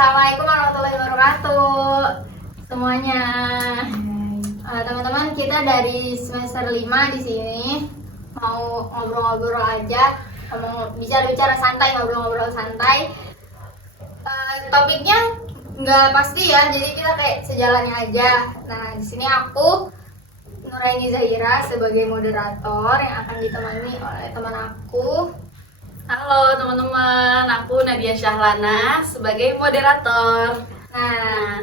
Assalamualaikum warahmatullahi wabarakatuh semuanya. Teman-teman, kita dari semester 5 di sini mau ngobrol-ngobrol aja, bicara santai, ngobrol-ngobrol santai. Topiknya nggak pasti ya, jadi kita kayak sejalannya aja. Nah, di sini aku Nuraini Zahira sebagai moderator yang akan ditemani oleh teman aku. Halo teman-teman, aku Nadia Syahlana sebagai moderator. Nah,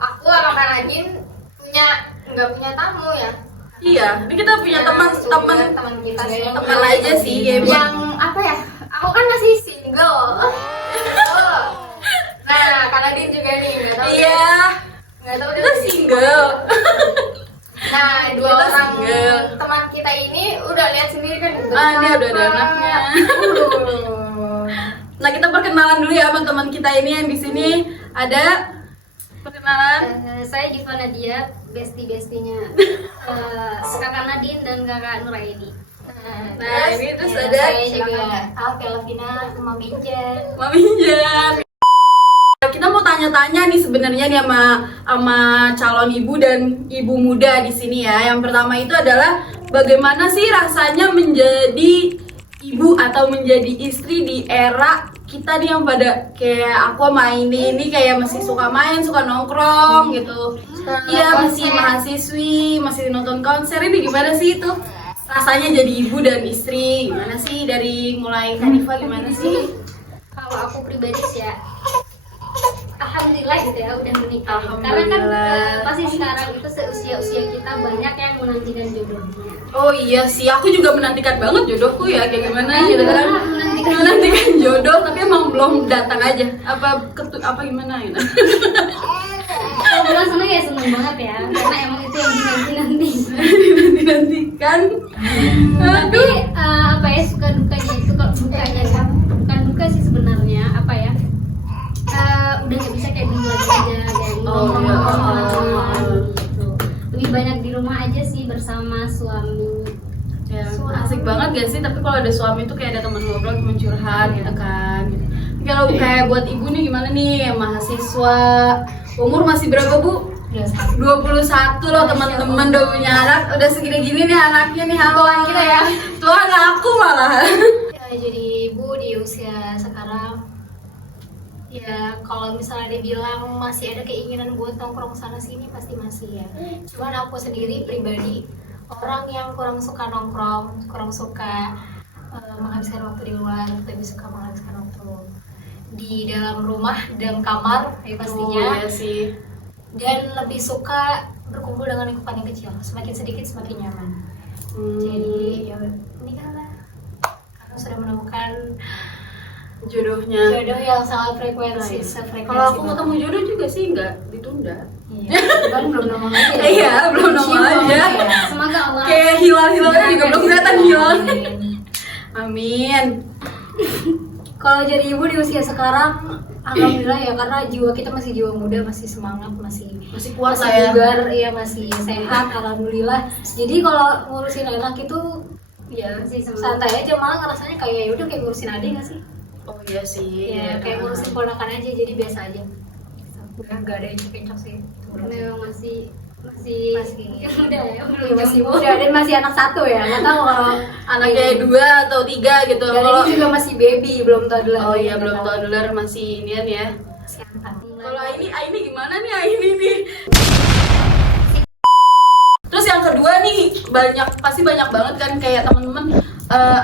aku sama Kak Najin nggak punya tamu ya? Iya, ini kita punya teman kita teman aja sih ya. Yang apa ya? Aku kan masih single. Nah, Kak Nadine juga nih, nggak tahu. Iya, Nggak tahu kita single. Nah, dua Kita orang single. teman kita ini udah lihat sendiri kan gitu. Dia udah ada anaknya. Nah, kita perkenalan dulu ya sama teman kita ini yang di sini ada. Perkenalan. Saya Diva Nadia, bestie-bestinya kakak Nadine dan kakak Nuraini. Nah, ini terus ada Saya juga Kelvina, Mami Jen. Mami Jan. Kita mau tanya-tanya nih sebenarnya nih sama calon ibu dan ibu muda di sini ya. Yang pertama itu adalah bagaimana sih rasanya menjadi ibu atau menjadi istri di era kita nih yang pada kayak aku main ini kayak masih suka main, suka nongkrong gitu. Iya, masih mahasiswi, masih nonton konser. Ini gimana sih itu? Rasanya jadi ibu dan istri gimana sih? Dari mulai Kak Diva gimana sih? Kalau aku pribadi sih ya, alhamdulillah gitu ya udah menikah. Karena kan Alhamdulillah. pasti sekarang itu seusia kita banyak yang menantikan jodohnya. Oh iya sih, aku juga menantikan banget jodohku ya, kayak gimana gitu kan. Menantikan jodoh, tapi emang belum datang aja. Apa gimana gitu. Kalau bilang seneng ya seneng banget ya, karena emang itu yang dinanti-nanti. Dinantikan. Tapi apa ya, suka dukanya itu, kalau dukanya kan bukan duka sih sebenarnya, apa ya, udah nggak bisa kayak dulu lagi aja kayak gitu. Lebih banyak di rumah aja sih bersama suami. Ya, asik banget gak sih? Tapi kalau ada suami tuh kayak ada teman ngobrol, teman curhat gitu kan. Gitu. Kalau kayak buat ibu nih gimana nih? Mahasiswa, umur masih berapa Bu? 21 loh teman-teman, udah punya anak, udah segini-gini nih anaknya nih, haloan kita ya. Tuhan aku malah. Jadi ibu di usia sekarang, ya kalau misalnya dia bilang masih ada keinginan buat nongkrong sana sini, pasti masih ya. Cuman aku sendiri pribadi orang yang kurang suka nongkrong, kurang suka menghabiskan waktu di luar, lebih suka menghabiskan waktu di dalam rumah dan kamar ya pastinya. Oh, iya sih. Dan lebih suka berkumpul dengan lingkupan yang kecil, semakin sedikit semakin nyaman. Jadi ya menikahlah karena sudah menemukan Jodohnya. jodoh yang sangat frekuensi, sefrekuensi. Kalau aku ketemu jodoh juga sih nggak ditunda. Iya, kan belum nongol aja ya. Iya, belum nongol aja. Ya. Semoga Allah. Kayak hilal-hilalnya juga belum kelihatan hilang. Amin. Amin. Kalau jadi ibu di usia sekarang, alhamdulillah ya, karena jiwa kita masih jiwa muda, masih semangat, masih kuat masih lah ya. bugar, ya masih sehat, alhamdulillah. Jadi kalau ngurusin anak itu ya sih santai aja, malah ngerasanya kayak ya udah kayak ngurusin adik nggak sih? Oh iya sih. Ya kayak ngurusin ponakan aja, jadi biasa aja. Udah nggak ada yang kencok sih. Memang masih Udah ya, masih muda dan masih anak satu ya, nggak tahu kalau Anaknya 2 atau 3 gitu. dan Kalau ini juga masih baby, belum toddler. oh iya belum toddler, masih inian ya. Masih angkat. Kalau ini gimana nih ini nih? Terus yang kedua nih pasti banyak banget kan kayak teman-teman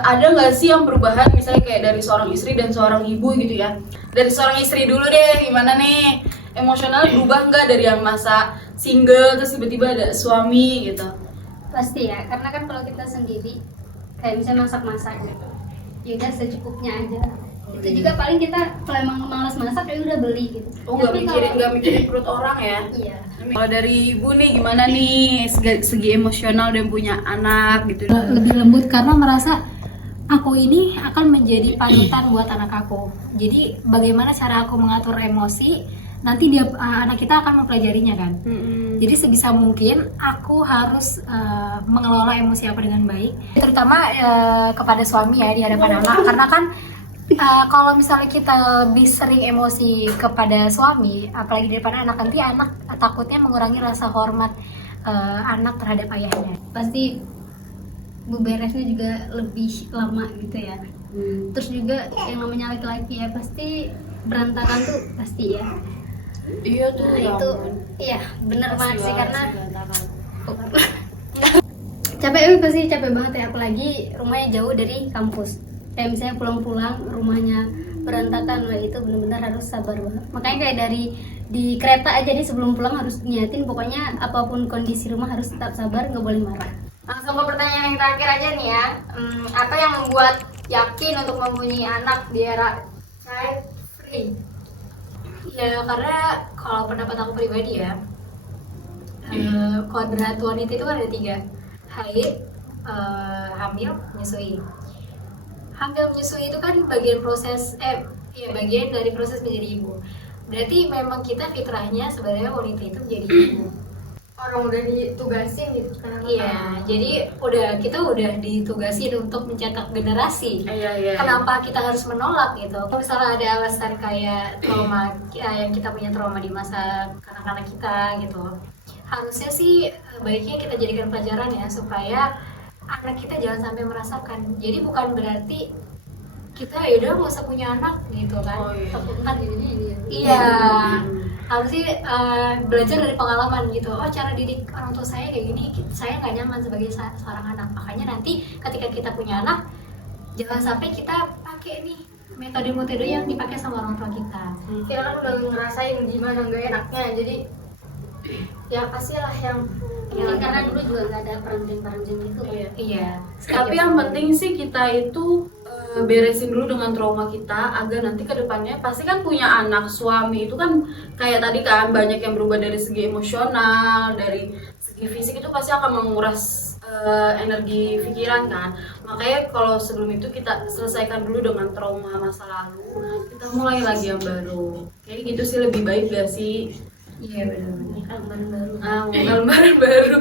ada nggak sih yang perubahan misalnya kayak dari seorang istri dan seorang ibu gitu ya? Dari seorang istri dulu deh, gimana nih? Emosional berubah nggak dari yang masa single terus tiba-tiba ada suami gitu? Pasti ya, karena kan kalau kita sendiri kayak misalnya masak-masak gitu, ya udah secukupnya aja. Itu juga paling kita kalau emang malas masak ya udah beli gitu. Oh nggak Tapi mikirin perut orang ya? Iya. Kalau dari ibu nih gimana nih segi emosional dan punya anak gitu? Lebih lembut karena merasa aku ini akan menjadi panutan buat anak aku. Jadi bagaimana cara aku mengatur emosi, nanti anak kita akan mempelajarinya kan. Jadi sebisa mungkin aku harus mengelola emosi aku dengan baik, terutama kepada suami ya di hadapan anak, karena kan Kalau misalnya kita lebih sering emosi kepada suami, apalagi daripada anak, nanti anak takutnya mengurangi rasa hormat anak terhadap ayahnya. Pasti beberesnya juga lebih lama gitu ya. Terus juga yang namanya laki-laki ya pasti berantakan tuh pasti ya. Iya tuh. Nah itu iya bener banget sih karena pasti capek banget ya, apalagi rumahnya jauh dari kampus. Kayak misalnya pulang-pulang rumahnya berantakan, lah itu benar-benar harus sabar banget. Makanya kayak dari di kereta aja nih sebelum pulang harus niatin pokoknya apapun kondisi rumah harus tetap sabar, nggak boleh marah. Langsung ke pertanyaan yang terakhir aja nih ya. Apa yang membuat yakin untuk mempunyai anak di era child free? Ya karena kalau pendapat aku pribadi ya, kodrat wanita itu kan ada 3: haid, hamil, menyusui. Hamil menyusui itu kan bagian bagian dari proses menjadi ibu. Berarti memang kita fitrahnya sebenarnya wanita itu menjadi ibu. Orang udah ditugasin gitu kan? Iya, jadi kita udah ditugasin untuk mencetak generasi. Iya. Kenapa kita harus menolak gitu? Kalau misalnya ada alasan kayak trauma yang kita punya trauma di masa kanak-kanak kita gitu, harusnya sih baiknya kita jadikan pelajaran ya supaya anak kita jangan sampai merasakan. Jadi bukan berarti kita yaudah nggak usah punya anak gitu kan? Oh, iya. Ntar ini. Iya. Harusnya belajar dari pengalaman gitu. Oh cara didik orang tua saya kayak gini, saya nggak nyaman sebagai seorang anak. Makanya nanti ketika kita punya anak, jangan sampai kita pakai nih metode-metode yang dipakai sama orang tua kita. Kita kan udah ngerasain gimana nggak enaknya, jadi ya pastilah yang Karena dulu juga nggak ada parenting gitu. Iya. Tapi yang penting sih kita itu beresin dulu dengan trauma kita agar nanti ke depannya pasti kan punya anak, suami itu kan kayak tadi kan banyak yang berubah dari segi emosional, dari segi fisik itu pasti akan menguras energi pikiran kan. Makanya kalau sebelum itu kita selesaikan dulu dengan trauma masa lalu, kita mulai lagi yang baru. Kayak gitu sih lebih baik gak sih? Iya benar. Lembaran baru.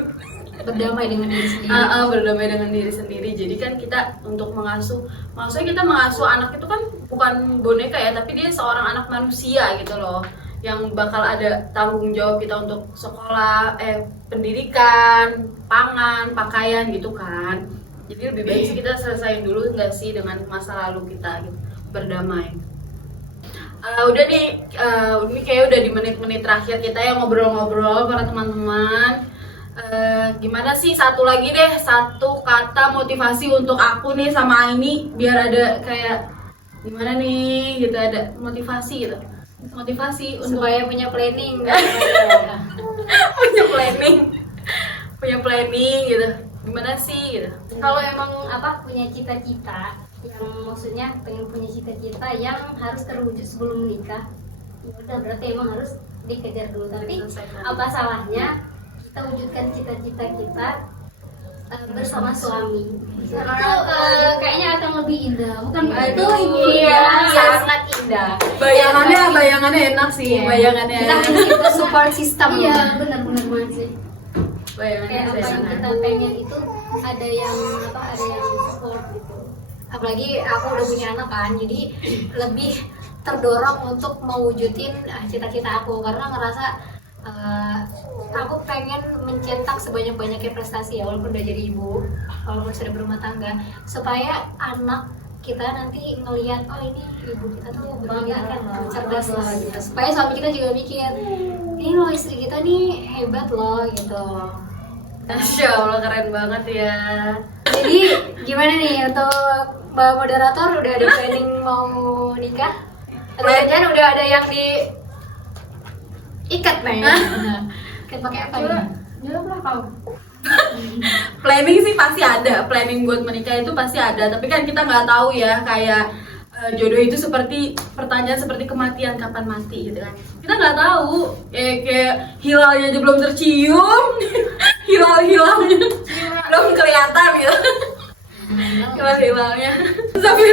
Berdamai dengan diri sendiri. Berdamai dengan diri sendiri. Jadi kan kita untuk maksudnya kita mengasuh anak itu kan bukan boneka ya, tapi dia seorang anak manusia gitu loh, yang bakal ada tanggung jawab kita untuk sekolah, pendidikan, pangan, pakaian gitu kan. Jadi lebih baik sih kita selesaiin dulu nggak sih dengan masa lalu kita gitu, berdamai. Udah nih, ini kayak udah di menit-menit terakhir kita yang ngobrol-ngobrol para teman-teman. Gimana sih satu kata motivasi untuk aku nih sama Aini biar ada kayak gimana nih gitu, ada motivasi gitu, motivasi untuk Supaya punya planning. punya planning gitu, gimana sih gitu. Kalau emang punya cita-cita yang maksudnya pengen punya cita-cita yang harus terwujud sebelum menikah, ya udah berarti emang harus dikejar dulu. Tapi apa salahnya kita wujudkan cita-cita kita bersama suami. Itu kayaknya akan lebih indah, bukan? Itu sangat indah. Bayangannya enak sih, bayangannya. Kita kita support system. Iya benar-benar banget sih. Bayangannya Kayak apa yang kita pengen itu ada yang support gitu. Apalagi aku udah punya anak kan, jadi lebih terdorong untuk mewujudin cita-cita aku karena ngerasa aku pengen mencetak sebanyak-banyaknya prestasi ya, walaupun udah jadi ibu, walaupun sudah berumah tangga, supaya anak kita nanti ngelihat oh ini ibu kita tuh berbakat loh, cerdas loh gitu. Supaya suami kita juga mikir ini loh istri kita nih hebat loh gitu. Masya Allah, keren banget ya. Jadi gimana nih untuk Mbak moderator, udah ada planning mau nikah? Atau jangan udah ada yang diikat nih? Ikat pakai apa nih? Jawab lah kau. Planning sih pasti ada, planning buat menikah itu pasti ada. Tapi kan kita nggak tahu ya, kayak jodoh itu seperti pertanyaan seperti kematian, kapan mati gitu kan. Kita nggak tahu, kayak hilalnya aja belum tercium, hilalnya belum kelihatan gitu. Hilalnya. Tapi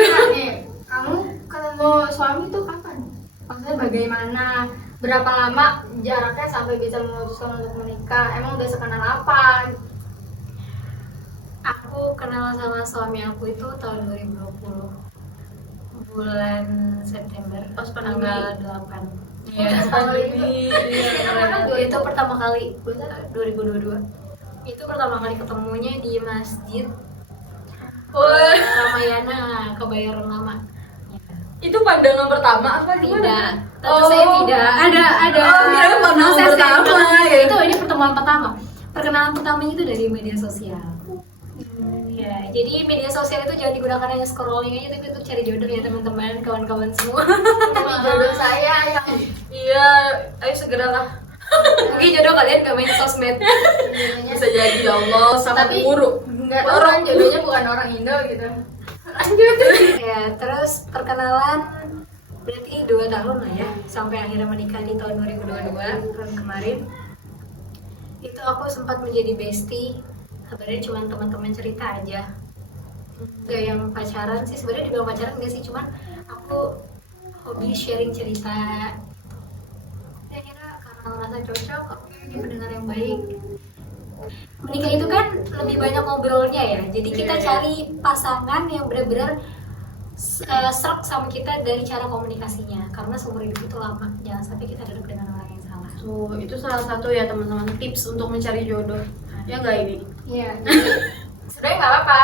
Kamu ketemu suami tuh kapan? Maksudnya bagaimana? Berapa lama jaraknya sampai bisa memutuskan untuk menikah? Emang udah sekenal apa? Aku kenal sama suami aku itu tahun 2020. bulan September Pas pandemi. tanggal 8. Iya, pandemi. Itu pertama kali 2022. Itu pertama kali ketemunya di masjid Wah, Ramayana, Kebayoran Lama. itu pandangan pertama apa Tidak, gimana? tentu saya tidak. Ada. Oh, kirain pandangan Saya pertama, ya. itu ini pertemuan pertama. Perkenalan pertamanya itu dari media sosial. Ya, jadi media sosial itu jangan digunakan hanya scrolling aja, tapi untuk cari jodoh ya teman-teman, kawan-kawan semua. Demi jodoh saya yang Iya, ayo segeralah. Mungkin jodoh kalian gak main sosmed. Bisa jadi ya Allah, sama tapi buruk. nggak tahu kan jodohnya bukan orang Indo gitu. Ya, terus perkenalan berarti 2 tahun lah ya, sampai akhirnya menikah di tahun 2022 tahun kemarin. Itu aku sempat menjadi bestie. Sebenarnya cuma teman-teman cerita aja. Gak yang pacaran sih, sebenarnya dibilang pacaran gak sih, cuman aku hobi sharing cerita. Ya kira karena ngerasa cocok, aku ini pendengar yang baik. Menikah itu kan lebih banyak ngobrolnya ya, jadi kita cari pasangan yang benar-benar serk sama kita dari cara komunikasinya, karena seumur hidup itu lama, jangan sampai kita duduk dengan orang yang salah. Tuh, itu salah satu ya teman-teman tips untuk mencari jodoh. Ya enggak ini? Iya. Sebenarnya nggak apa-apa.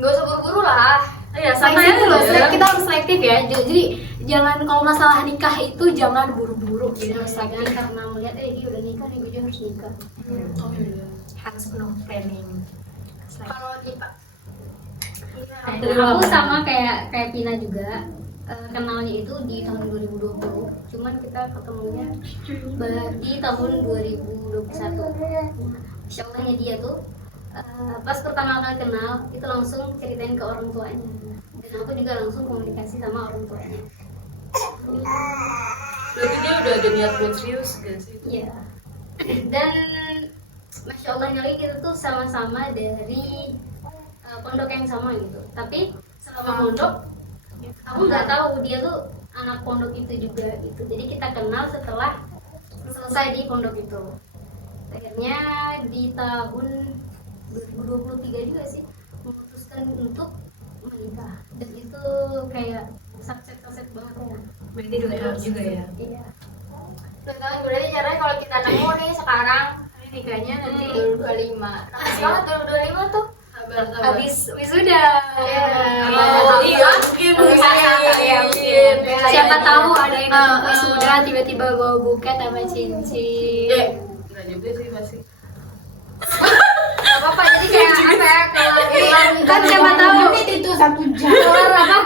Nggak usah buru-buru lah. Iya, sama Selektif ya loh, kita harus selektif ya. Jadi jangan, kalau masalah nikah itu jangan buru-buru, jadi harus selektif. Karena melihat dia udah nikah nih, gue juga harus nikah. Oh iya. Harus penuh planning. Kalau Dipa, Aku sama kayak Pina juga. Kenalnya itu di tahun 2020, cuman kita ketemunya di tahun 2021. Insya Allahnya dia tuh pas pertama kali kenal itu langsung ceritain ke orang tuanya, dan aku juga langsung komunikasi sama orang tuanya. Berarti dia udah ada niat buat serius gak sih? Iya. Dan Masya Allahnya lagi kita tuh sama-sama dari pondok yang sama gitu. Tapi selama pondok aku nggak tahu dia tuh anak pondok itu juga gitu. Jadi kita kenal setelah selesai di pondok itu. Akhirnya di tahun 2023 juga sih memutuskan untuk menikah, dan itu kayak sukses banget ya. Berarti 2 tahun juga ya. Iya. 2 tahun berarti caranya kalau kita nemu nih sekarang Nikahnya nanti 2025. Nah, sekarang 2025 tuh habis wisuda. Oh iya, mungkin Ya, mungkin. Siapa Iya. tahu ada yang datang wisuda tiba-tiba bawa buket sama cincin. Enggak juga sih pasti. nggak apa-apa. Jadi kayak apa ya, kelar Kan siapa tahu Itu 1 jam.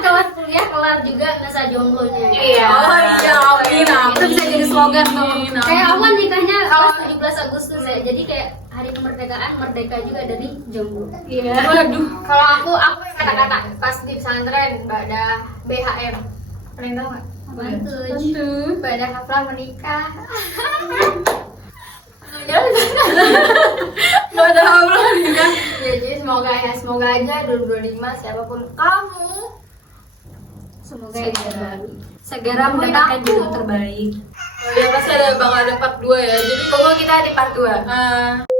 kelar kuliah kelar juga masa jomblonya. Iya. Oh iya, amin, amin. Itu bisa jadi slogan tuh. Amin, Kayak amin. aku kan nikahnya kalau 17 Agustus ya. Jadi kayak hari kemerdekaan, merdeka juga dari jomblo. Iya. Waduh. Kalau aku kata-kata pas di pesantren ada BHM. Pernah tahu nggak? Mantuj. Pada haflah menikah. Gak ada apa ya. Jadi semoga aja 2025 siapapun kamu Semoga yang terbaik. Segera mendapatkan jodoh terbaik. Oh iya, pasti bakal ada part 2 ya. Jadi Tunggu kita di part 2.